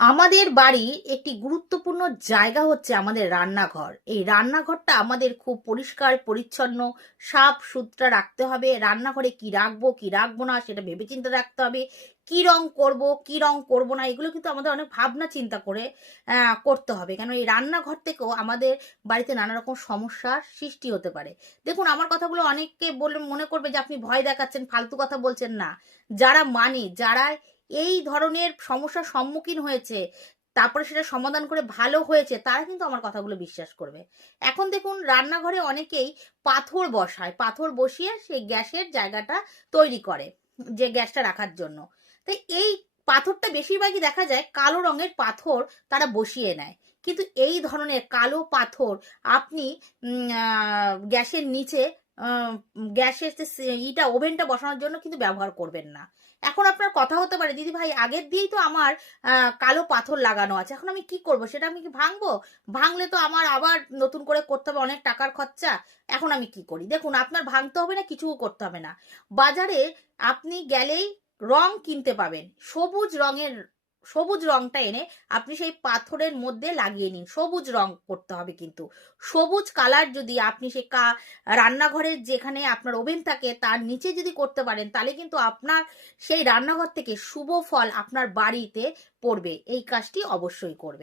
আমাদের বাড়ির একটি গুরুত্বপূর্ণ জায়গা হচ্ছে আমাদের রান্নাঘর। এই রান্নাঘরটা আমাদের খুব পরিষ্কার পরিচ্ছন্ন সাফ সুতরা রাখতে হবে। রান্নাঘরে কি রাখবো কি রাখবো না সেটা ভেবেচিন্তে রাখতে হবে। কি রং করব কি রং করব না এগুলো কিন্তু আমাদের অনেক ভাবনা চিন্তা করে করতে হবে, কেন এই রান্নাঘর থেকেও আমাদের বাড়িতে নানা রকম সমস্যার সৃষ্টি হতে পারে। দেখুন, আমার কথাগুলো অনেককে বলে মনে করবে যে আপনি ভয় দেখাচ্ছেন, ফালতু কথা বলছেন। না, যারা এই ধরনের সমস্যার সম্মুখীন হয়েছে, তারপরে সেটা সমাধান করে ভালো হয়েছে, তারা কিন্তু আমার কথাগুলো বিশ্বাস করবে। এখন দেখুন, রান্নাঘরে অনেকেই পাথর বসায়, পাথর বসিয়ে সেই গ্যাসের জায়গাটা তৈরি করে, যে গ্যাসটা রাখার জন্য। তাই এই পাথরটা বেশিরভাগই দেখা যায় কালো রঙের পাথর তারা বসিয়ে নেয়। কিন্তু এই ধরনের কালো পাথর আপনি গ্যাসের নিচে গ্যাসের ইটা ওভেনটা বসানোর জন্য কিন্তু ব্যবহার করবেন না। এখন আপনার কথা হতে পারে, দিদি ভাই আগের দিয়েই তো আমার কালো পাথর লাগানো আছে, এখন আমি কি করব, সেটা আমি কি ভাঙবো? ভাঙলে তো আমার আবার নতুন করে করতে হবে, অনেক টাকার খরচা। এখন আমি কি করি? দেখুন, আপনার ভাঙতে হবে না, কিছু করতে হবে না। বাজারে আপনি গেলেই রং কিনতে পাবেন, সবুজ রংটা এনে আপনি সেই পাথরের মধ্যে লাগিয়ে নিন। সবুজ রং করতে হবে কিন্তু। সবুজ কালার যদি আপনি সেই রান্নাঘরের যেখানে আপনার ওভেন থাকে তার নিচে যদি করতে পারেন, তাহলে কিন্তু আপনার সেই রান্নাঘর থেকে শুভ ফল আপনার বাড়িতে পড়বে। এই কাজটি অবশ্যই করবে।